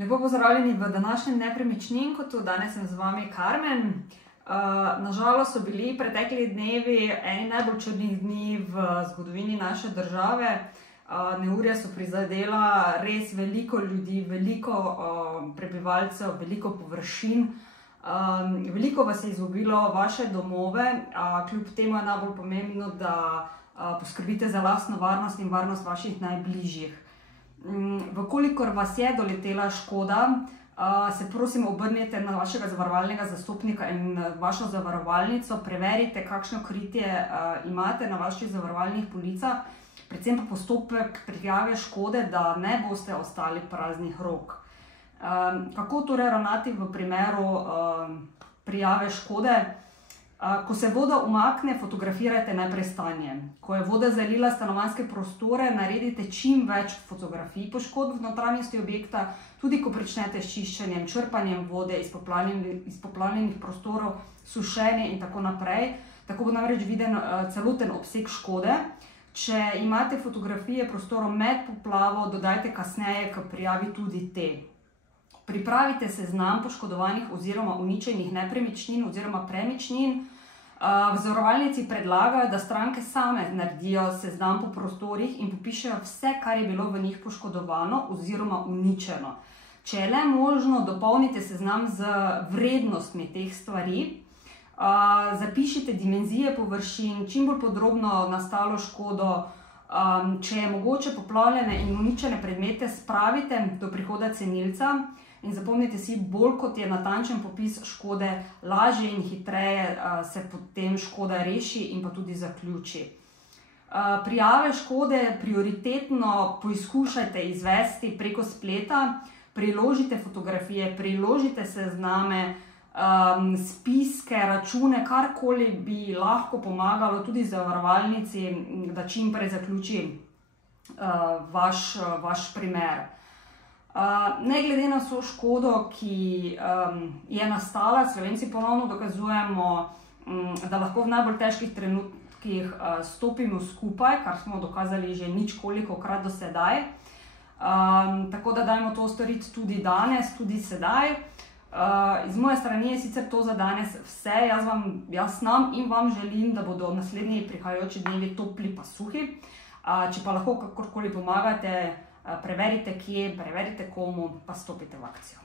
Lepo pozdravljeni v današnjem Nepremičninkotu. Danes sem z vami Karmen. Nažalost so bili pretekli dnevi eni najbolj črnih dni v zgodovini naše države. Neurja so prizadela res veliko ljudi, veliko prebivalcev, veliko površin. Veliko vas je izgubilo vaše domove, kljub temu je najbolj pomembno, da poskrbite za lastno varnost in varnost vaših najbližjih. Vkolikor vas je doletela škoda, se prosim obrnite na vašega zavarovalnega zastopnika in vašo zavarovalnico, preverite, kakšno kritje imate na vaših zavarovalnih policah, predvsem pa postopek prijave škode, da ne boste ostali praznih rok. Kako torej ravnati v primeru prijave škode? Ko se voda umakne, fotografirajte najprej stanje. Ko je voda zalila stanovanjske prostore, naredite čim več fotografij poškodb v notranjosti objekta, tudi ko pričnete s čiščenjem, črpanjem vode iz poplavljenih prostorov, sušenje in tako naprej. Tako bo namreč viden celoten obseg škode. Če imate fotografije prostorov med poplavo, dodajte kasneje k prijavi tudi te. Pripravite seznam poškodovanih oziroma uničenih nepremičnin oziroma premičnin. V zavarovalnici predlagajo, da stranke same naredijo seznam po prostorih in popišejo vse, kar je bilo v njih poškodovano oziroma uničeno. Če je le možno, dopolnite seznam z vrednostmi teh stvari. Zapišite dimenzije površin, čim bolj podrobno nastalo škodo. Če je mogoče poplavljene in uničene predmete, spravite do prihoda cenilca. In zapomnite si, bolj kot je natančen popis škode, lažje in hitreje se potem škoda reši in pa tudi zaključi. Prijave škode prioritetno poizkušajte izvesti preko spleta, priložite fotografije, priložite sezname, spiske, račune, karkoli bi lahko pomagalo tudi zavarovalnici, da čim prej zaključi vaš primer. Ne glede na vso škodo, ki je nastala, Slovenci ponovno dokazujemo, da lahko v najbolj težkih trenutkih stopimo skupaj, kar smo dokazali že ničkolikokrat do sedaj. Tako da dajmo to storiti tudi danes, tudi sedaj. Iz moje strani je sicer to za danes vse. Jaz nam in vam želim, da bodo naslednji prihajajoči dnevi topli pa suhi. Če pa lahko kakorkoli pomagate, preverite kje, preverite komu, pa stopite v akcijo.